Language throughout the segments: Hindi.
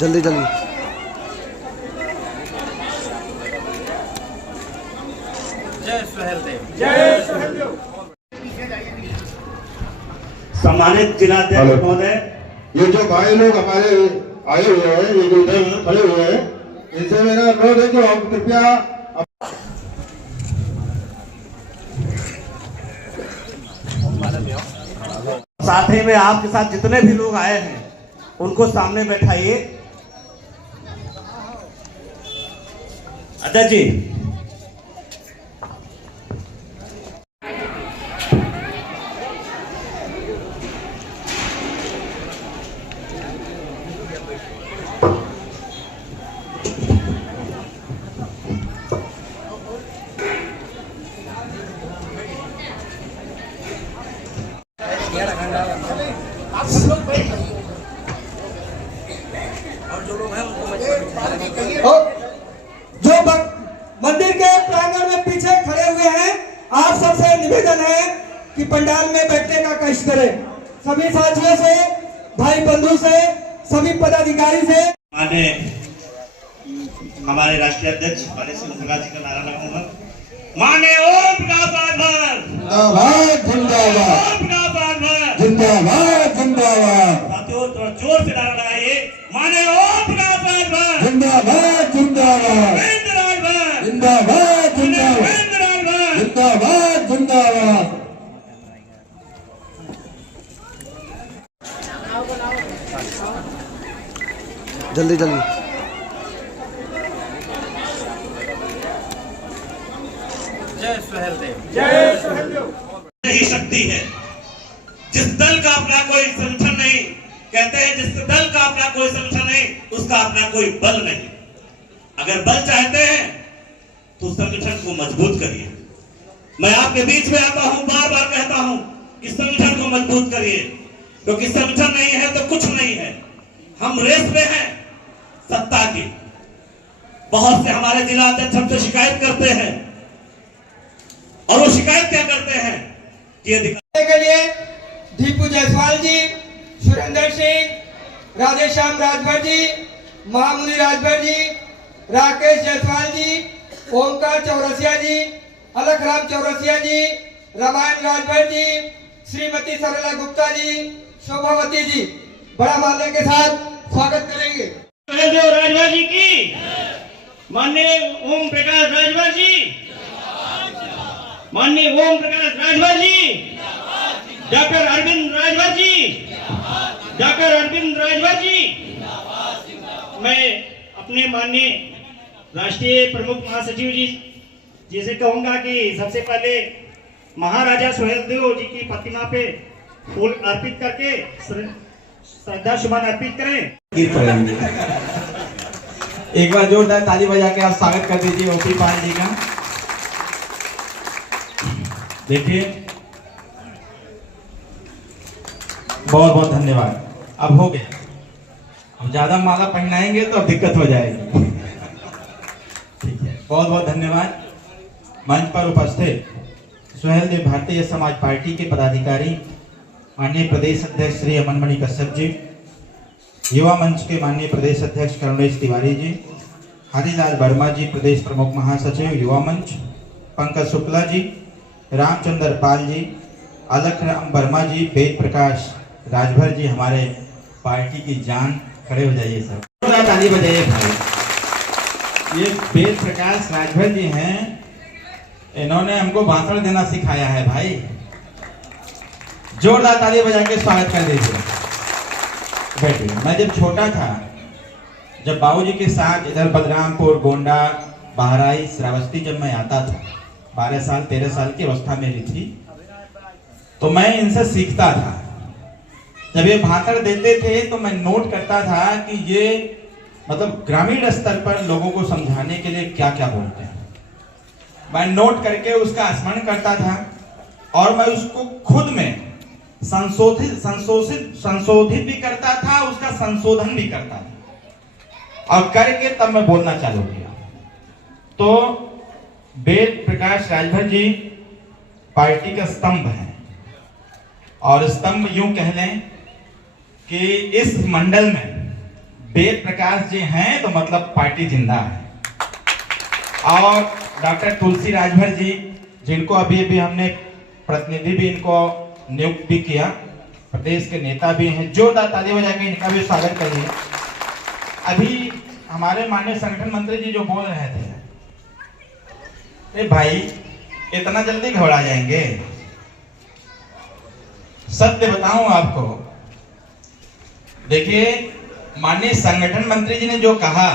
जल्दी जल्दी। जय सुहेलदेव। जय सुहेलदेव। सम्मानित जिलाध्यक्ष महोदय, ये जो भाई लोग हमारे आए हुए हैं, ये जो इधर खड़े हुए हैं, इनसे मेरा अनुरोध है कि हम कृपया साथ ही में आपके साथ जितने भी लोग आए हैं उनको सामने बैठाइए। अध्यक्ष जी, जो मंदिर के प्रांगण में पीछे खड़े हुए हैं, आप सबसे निवेदन है कि पंडाल में बैठने का कष्ट करें। सभी साथियों से, भाई बंधु से, सभी पदाधिकारी से। माने हमारे राष्ट्रीय अध्यक्ष हमारे सिंह जी का नारा लगाऊंगा। माने ओम प्रकाश राजभर जिंदाबाद जिंदाबाद, ओम प्रकाश राजभर जिंदाबाद जिंदाबाद। साथियों थोड़ा जोर से नारा लगाइए। माने ओम प्रकाश राजभर जिंदाबाद जिंदाबाद, राजभर जिंदाबाद जिंदाबाद, राजभर। जिंदाबाद जिंदाबाद। जल्दी जल्दी। जय सुहेलदेव। जय सुहेलदेव। यही शक्ति है। जिस दल का अपना कोई संगठन नहीं, कहते हैं जिस दल का अपना कोई संगठन नहीं उसका अपना कोई बल नहीं। अगर बल चाहते हैं तो संगठन को मजबूत करिए। मैं आपके बीच में आता हूं, बार बार कहता हूं कि संगठन को मजबूत करिए, क्योंकि संगठन नहीं है तो कुछ नहीं है। हम रेस में हैं सत्ता की। बहुत से हमारे जिला अध्यक्ष हमसे शिकायत करते हैं, और वो शिकायत क्या करते हैं कि अधिकार के लिए दीपू जायसवाल जी, सुरेंद्र सिंह, राधेश्याम राजभर जी, महामुनि राजभर जी, राकेश जायसवाल जी, ओमकार चौरसिया जी, अलखराम चौरसिया जी, रामायण राजभर जी, श्रीमती सरला गुप्ता जी, शोभावती जी बड़ा माल्य के साथ स्वागत करेंगे। राजभर जी की, माननीय ओम प्रकाश राजभर जी, माननीय ओम प्रकाश राजभर जी, डॉक्टर अरविंद राजभर जी, डॉक्टर अरविंद राजभर जी। मैं अपने माननीय राष्ट्रीय प्रमुख महासचिव जी से कहूंगा कि सबसे पहले महाराजा सुहेलदेव जी की प्रतिमा पे फूल अर्पित करके श्रद्धा सुमन अर्पित करें। एक बार जोरदार ताली बजा के आप स्वागत कर दीजिए ओपी पाल जी का। देखिए, बहुत बहुत धन्यवाद। अब हो गया, अब ज्यादा माला पहनाएंगे तो अब दिक्कत हो जाएगी। ठीक है, बहुत बहुत धन्यवाद। मंच पर उपस्थित सुहेलदेव भारतीय समाज पार्टी के पदाधिकारी, माननीय प्रदेश अध्यक्ष श्री अमनमणि कश्यप जी, युवा मंच के माननीय प्रदेश अध्यक्ष करुणेश तिवारी जी, हरिलाल वर्मा जी प्रदेश प्रमुख महासचिव युवा मंच, पंकज शुक्ला जी, रामचंद्र पाल जी, अलखराम वर्मा जी, वेद प्रकाश राजभर जी, हमारे पार्टी की जान। खड़े हो जाइए सर, ताली बजाइए भाई। ये वेद प्रकाश राजभर जी हैं, इन्होंने हमको भाषण देना सिखाया है भाई। जोरदार ताली बजा के स्वागत कर दीजिए। बैठिए। मैं जब छोटा था, जब बाबूजी के साथ इधर बलरामपुर, गोंडा, बहराइच, श्रावस्ती जब मैं आता था, 12 साल 13 साल की अवस्था मेरी थी, तो मैं इनसे सीखता था। जब ये भाषण देते थे तो मैं नोट करता था कि ये मतलब ग्रामीण स्तर पर लोगों को समझाने के लिए क्या क्या बोलते हैं। मैं नोट करके उसका स्मरण करता था और मैं उसको खुद में संशोधित भी करता था, उसका संशोधन भी करता था, और करके तब मैं बोलना चालू किया। तो वेद प्रकाश राजभर जी पार्टी का स्तंभ है, और स्तंभ यूं कह लें कि इस मंडल में वेद प्रकाश जी हैं तो मतलब पार्टी जिंदा है। और डॉक्टर तुलसी राजभर जी, जिनको अभी अभी हमने प्रतिनिधि भी इनको नियुक्त भी किया, प्रदेश के नेता भी हैं, जोरदार ताली बजा के इनका भी स्वागत करिए। अभी हमारे माननीय संगठन मंत्री जी जो बोल रहे थे, ए भाई इतना जल्दी घबरा जाएंगे? सत्य बताऊं आपको, देखिए माननीय संगठन मंत्री जी ने जो कहा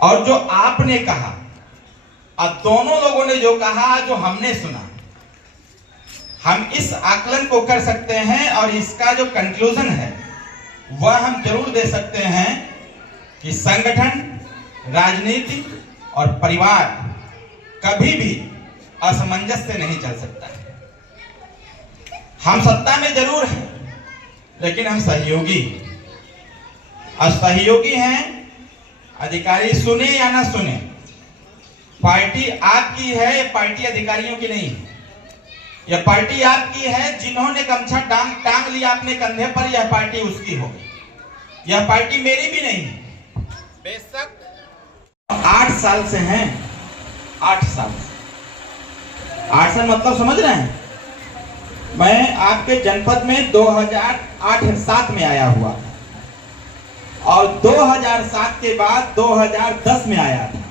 और जो आपने कहा, और दोनों लोगों ने जो कहा, जो हमने सुना, हम इस आकलन को कर सकते हैं और इसका जो कंक्लूजन है वह हम जरूर दे सकते हैं कि संगठन, राजनीति और परिवार कभी भी असमंजस से नहीं चल सकता है। हम सत्ता में जरूर हैं, लेकिन हम सहयोगी, और सहयोगी हैं। अधिकारी सुने या ना सुने, पार्टी आपकी है, ये पार्टी अधिकारियों की नहीं है। यह पार्टी आपकी है, जिन्होंने गमछा टांग लिया अपने कंधे पर, यह पार्टी उसकी होगी। यह पार्टी मेरी भी नहीं है। बेशक 8 साल से हैं, 8 साल मतलब समझ रहे हैं। मैं आपके जनपद में 2008-7 में आया हुआ और 2007 के बाद 2010 में आया था।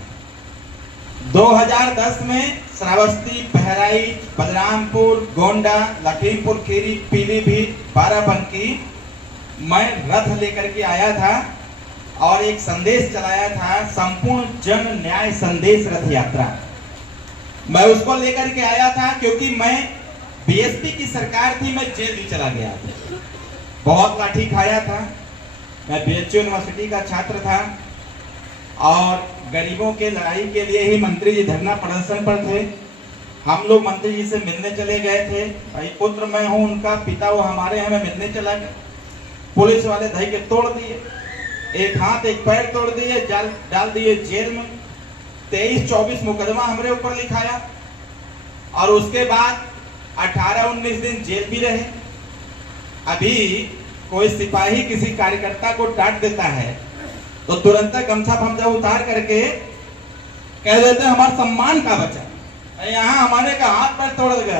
2010 में श्रावस्ती, बहराइच, बलरामपुर, गोंडा, लखीमपुर खीरी, पीलीभीत, बाराबंकी मैं रथ लेकर के आया था और एक संदेश चलाया था, संपूर्ण जन न्याय संदेश रथ यात्रा। मैं उसको लेकर के आया था क्योंकि मैं बीएसपी की सरकार थी, मैं जेल भी चला गया था, बहुत लाठी खाया था। मैं बीएचयू यूनिवर्सिटी का छात्र था और गरीबों के लड़ाई के लिए ही मंत्री जी धरना प्रदर्शन पर थे। हम लोग मंत्री जी से मिलने चले गए थे। भाई पुत्र मैं हूं उनका, पिता वो हमारे हैं, मैं मिलने चला गया। पुलिस वाले धई के तोड़ दिए, एक हाथ एक पैर तोड़ दिए, डाल दिए जेल में। 23-24 मुकदमा हमरे ऊपर लिखाया और उसके बाद 18-19 दिन जेल भी रहे। अभी कोई सिपाही किसी कार्यकर्ता को डांट देता है तो तुरंत गमछा फमछा उतार करके कह देते हैं हमारा सम्मान का बचा। यहाँ हमारे का हाथ पैर तोड़ गया,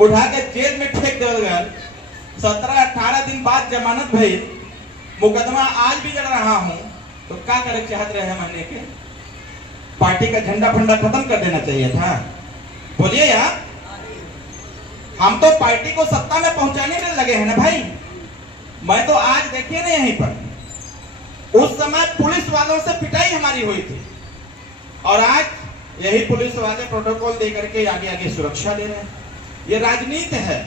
उठा के जेल में फेंक दे गया। 17-18 दिन बाद जमानत भई, मुकदमा आज भी लड़ रहा हूं, तो क्या करे चाहत रहे महीने के? पार्टी का झंडा फंडा खत्म कर देना चाहिए था। बोलिए यार, हम तो पार्टी को सत्ता में पहुंचाने में लगे हैं ना भाई। मैं तो आज देखिए ना यहीं पर, उस समय पुलिस वालों से पिटाई हमारी हुई थी और आज यही पुलिस वाले प्रोटोकॉल दे करके आगे आगे सुरक्षा दे रहे हैं। ये राजनीति है,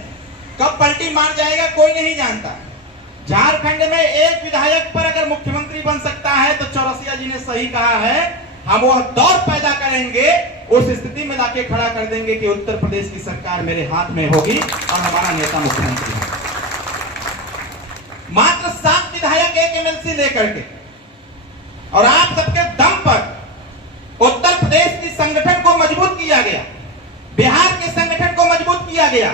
कब पलटी मार जाएगा कोई नहीं जानता। झारखंड में एक विधायक पर अगर मुख्यमंत्री बन सकता है तो चौरसिया जी ने सही कहा है, हम वह दौर पैदा करेंगे, उस स्थिति में लाके खड़ा कर देंगे कि उत्तर प्रदेश की सरकार मेरे हाथ में होगी और हमारा नेता मुख्यमंत्री है। मात्र 7 विधायक एक एमएलसी लेकर के, और आप सबके दम पर उत्तर प्रदेश की संगठन को मजबूत किया गया, बिहार के संगठन को मजबूत किया गया,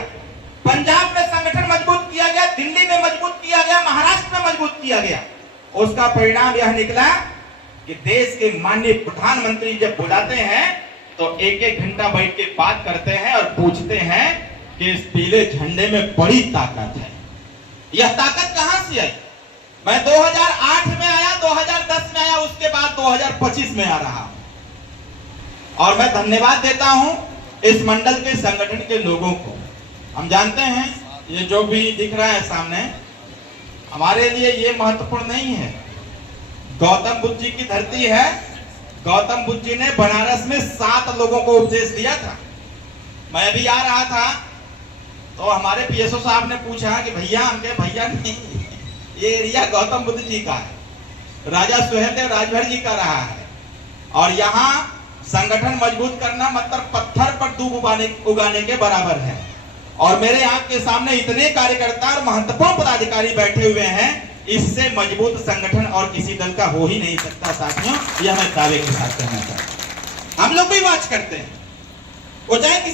पंजाब में संगठन मजबूत किया गया, दिल्ली में मजबूत किया गया, महाराष्ट्र में मजबूत किया गया। उसका परिणाम यह निकला कि देश के माननीय प्रधानमंत्री जब बुलाते हैं तो 1-1 घंटा बैठ के बात करते हैं और पूछते हैं कि इस पीले झंडे में बड़ी ताकत है। यह ताकत कहां से आई? मैं 2008 में आया, 2010 में आया, उसके बाद 2025 में आ रहा हूं और मैं धन्यवाद देता हूं इस मंडल के संगठन के लोगों को। हम जानते हैं ये जो भी दिख रहा है सामने, हमारे लिए ये महत्वपूर्ण नहीं है। गौतम बुद्ध जी की धरती है। गौतम बुद्ध जी ने बनारस में 7 लोगों को उपदेश दिया था। मैं भी आ रहा था तो हमारे पीएसओ साहब ने पूछा कि भैया, हमके भैया नहीं, ये एरिया गौतम बुद्ध जी का है, राजा सुहेलदेव राजभर जी का रहा है और यहाँ संगठन मजबूत करना मतलब पत्थर पर दूब उगाने के बराबर है। और मेरे आंख के सामने इतने कार्यकर्ता और महत्वपूर्ण पदाधिकारी बैठे हुए हैं, इससे मजबूत संगठन और किसी दल का हो ही नहीं सकता साथियों, यह मैं दावे के साथ कहना चाहता हूं। हम लोग भी वॉच करते हैं, वो चाहे